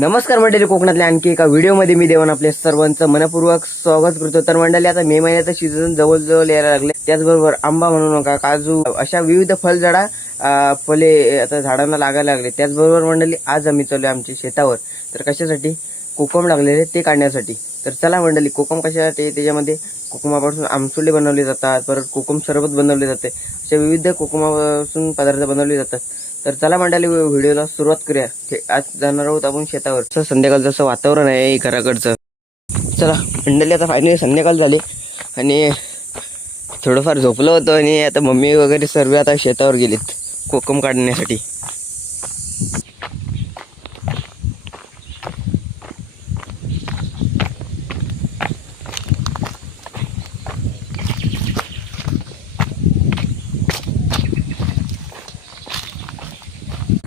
नमस्कार मंडळी कोकणातल्या आणखी एका व्हिडिओमध्ये मी देवान आपल्या सर्वांचं मनपूर्वक स्वागत करतो. तर मंडळी आता मे महिन्याचं सीझन जवळजवळ यायला लागले. त्याचबरोबर आंबा म्हणू नका काजू अशा विविध फळझाडा फले फळे आता झाडांना लागायला लागले. त्याचबरोबर मंडळी आज आम्ही चालू आमच्या शेतावर. तर कशासाठी? कोकम लागलेले ते काढण्यासाठी. तर चला मंडळी कोकम कशासाठी त्याच्यामध्ये? कोकमापासून आमसुले बनवले जातात परत कोकम सरबत बनवले जाते. अशा विविध कोकमापासून पदार्थ बनवले जातात. तर चला मंडळी व्हिडिओला सुरुवात करूया. ते आज जाणार आहोत आपण शेतावर. असं संध्याकाळचं असं वातावरण आहे घराकडचं. चला मंडळी आता फायनली संध्याकाळ झाली. आणि थोडंफार झोपलं होतं आणि आता मम्मी वगैरे सर्व आता शेतावर गेलेत. कोकम काढण्यासाठी.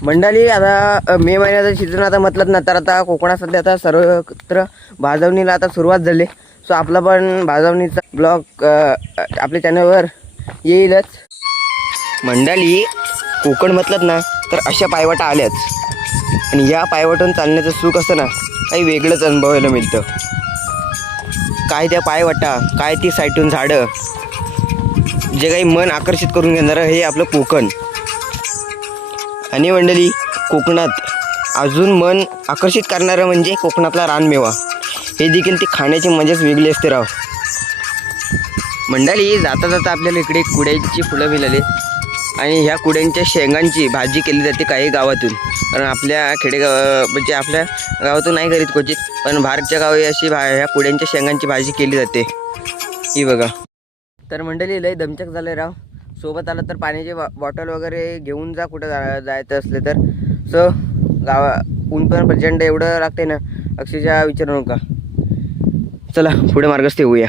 मंडळी आता मे महिन्याचं सीझन आता म्हटलं ना तर आता कोकणात सध्या आता सर्वत्र भाजवणीला आता सुरुवात झाली. सो आपला पण भाजवणीचा ब्लॉग आपल्या चॅनलवर येईलच. मंडळी कोकण म्हटलं ना तर अशा पायवाटा आल्याच आणि या पायवाटून चालण्याचं सुख असतं ना काही वेगळंच अनुभवायला मिळतं. काय त्या पायवाटा काय ती साईटून झाडं जे काही मन आकर्षित करून घेणारं हे आपलं कोकण. आणि मंडळी कोकणात अजून मन आकर्षित करणारं म्हणजे कोकणातला रानमेवा. हे देखील ती खाण्याची मजाच वेगळी असते राव. मंडळी जाता जाता आपल्याला इकडे कुड्यांची फुलं मिळाली. आणि ह्या कुड्यांच्या शेंगांची भाजी केली जाते काही गावातून. कारण आपल्या खेडेगाव म्हणजे आपल्या गावातून नाही करीत क्वचित पण बाहेरच्या गावी अशी भा ह्या कुड्यांच्या शेंगांची भाजी केली जाते. ही बघा. तर मंडळी लय दमचक झालं राव. सोबत आलं तर पाण्याची बॉ बॉटल वगैरे घेऊन जा कुठं जा जायचं असले तर. सो गावा ऊन पण प्रचंड एवढं लागते ना. अक्षरशः विचारू नका. चला पुढे मार्गस्थ येऊया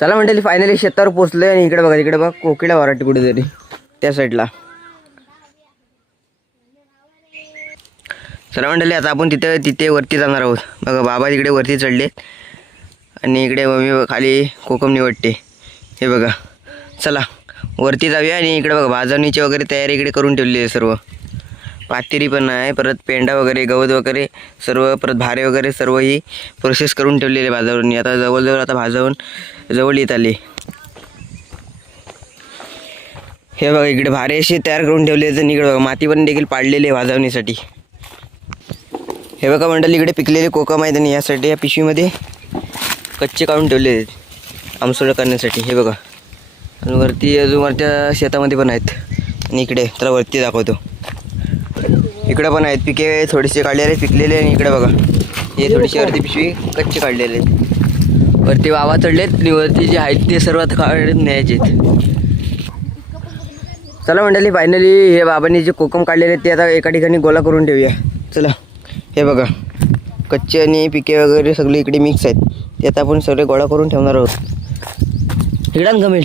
चला म्हणते फायनली शेतावर पोचलोय आणि इकडे बघा इकडे बघा कोकिळा वराटी कुठेतरी त्या साईडला चला मंडळी आता आपण तिथे तिथे वरती जाणार आहोत. बघा बाबा तिकडे वरती चढले आणि इकडे मम्मी खाली कोकम निवडते. हे बघा. चला वरती जाऊया आणि इकडे बघा भाजवणीची वगैरे तयारी इकडे करून ठेवली आहे सर्व. पातेरी पण आहे. परत पेंडा वगैरे गवत वगैरे सर्व परत भारे वगैरे सर्व ही प्रोसेस करून ठेवलेले आहे आता जवळजवळ आता भाजवून जवळ येत आले. हे बघा इकडे भारे असे तयार करून ठेवले तर इकडे बघा माती पण देखील पाडलेली आहे हे बघा मंडळी इकडे पिकलेले कोकम आहेत आणि यासाठी या पिशवीमध्ये कच्चे काढून ठेवले आहेत. आमसोडं करण्यासाठी. हे बघा. आणि वरती अजून वरच्या शेतामध्ये पण आहेत. आणि इकडे त्याला वरती दाखवतो. इकडे पण आहेत. पिके थोडेसे काढलेले पिकलेले आणि इकडे बघा. हे थोडीशी वरती पिशवी कच्चे काढलेले आहेत. वरती वावा चढलेत आणि वरती जे आहेत ते सर्व आता काढून न्यायचे चला मंडळी फायनली हे बाबांनी जे कोकम काढलेले आहेत ते आता एका ठिकाणी गोळा करून ठेवूया. चला हे बघा. कच्चे आणि पिके वगैरे सगळे इकडे मिक्स आहेत. ते आता आपण सगळे गोळा करून ठेवणार आहोत. इकडान गमेल.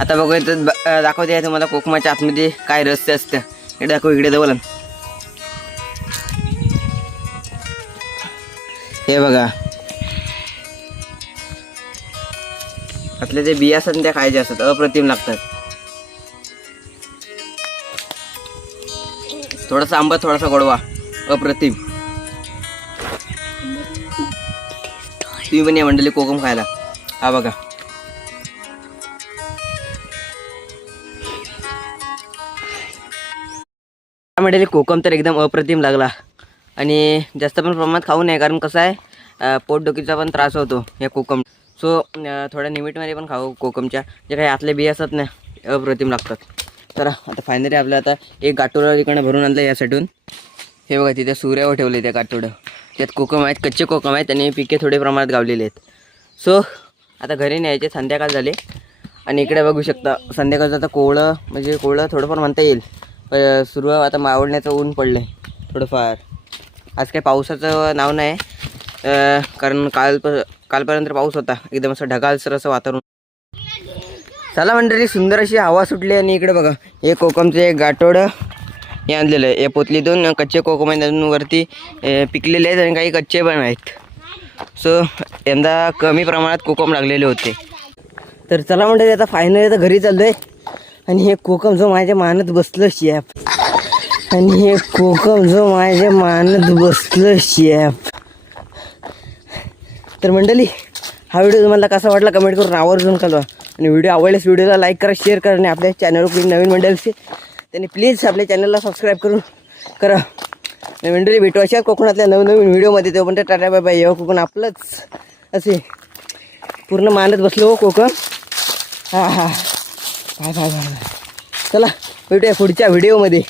आता बघू इथं दाखवते आहे तुम्हाला कोकमाच्या आतमध्ये काय रस्ते असतं. इकडे दाखव इकडे जवळ. हे बघा. आपले जे बिया असतात त्या खायचे असतात. अप्रतिम लागतात. थोडासा आंबा थोडासा गोडवा. अप्रतिम. तुम्ही पण या मंडळी कोकम खायला. हा बघा. मंडळी कोकम तर एकदम अप्रतिम लागला. आणि जास्त पण प्रमाणात खाऊ नये कारण कसं आहे अं, पण त्रास होतो या कोकम. सो थोड्या लिमिटमध्ये पण खाऊ कोकमच्या जे काही आतले बिया असतात ना अप्रतिम लागतात. तर आता फायनली आपलं आता एक गाठोडं इकडं भरून आणलं यासाठीून हे बघा तिथे सूर्यावर ठेवले त्या गाठोडं त्यात कोकम आहेत कच्चे कोकम आहेत आणि पिके थोडे प्रमाणात गावलेले आहेत. सो आता घरी न्यायचे संध्याकाळ झाले. आणि इकडे बघू शकता संध्याकाळचं आता कोवळं म्हणजे कोवळं थोडंफार म्हणता येईल. सुरू आता मावळण्याचं ऊन पडलं आहे थोडंफार. आज काही पावसाचं नाव नाही. कारण काल कालपर्यंत पाऊस होता. एकदम असं ढगाळसर असं वातावरण. चला मंडळी सुंदर अशी हवा सुटली आणि इकडे बघा. हे कोकमचं एक गाठोडं हे आणलेलं आहे. या पोतलीतून कच्चे कोकम आहेत. अजून वरती पिकलेले आहेत आणि काही कच्चे पण आहेत. सो यंदा कमी प्रमाणात कोकम लागलेले होते. तर चला मंडळी आता फायनली आता घरी चाललोय. आणि हे कोकम जो माझ्या मानत बसलं शेप आणि हे कोकम जो माझ्या मानत बसलं शेप तर मंडळी हा व्हिडिओ तुम्हाला कसा वाटला कमेंट करून आवर्जून कळवा. आणि व्हिडिओ आवडल्यास व्हिडिओला लाईक करा शेअर करा आणि आपल्या चॅनलवर कोणी नवीन मंडळी असेल त्यांनी प्लीज आपल्या चॅनलला सबस्क्राईब करून करा. आणि मंडळी भेटू अशा कोकणातल्या नवीन नवीन व्हिडिओमध्ये तेव्हा पण टाटा बाय बाय येऊ कोकण आपलंच असे पूर्ण मानत बसलो हो कोकण. हां हां. काय काय चला. भेटूया पुढच्या व्हिडिओमध्ये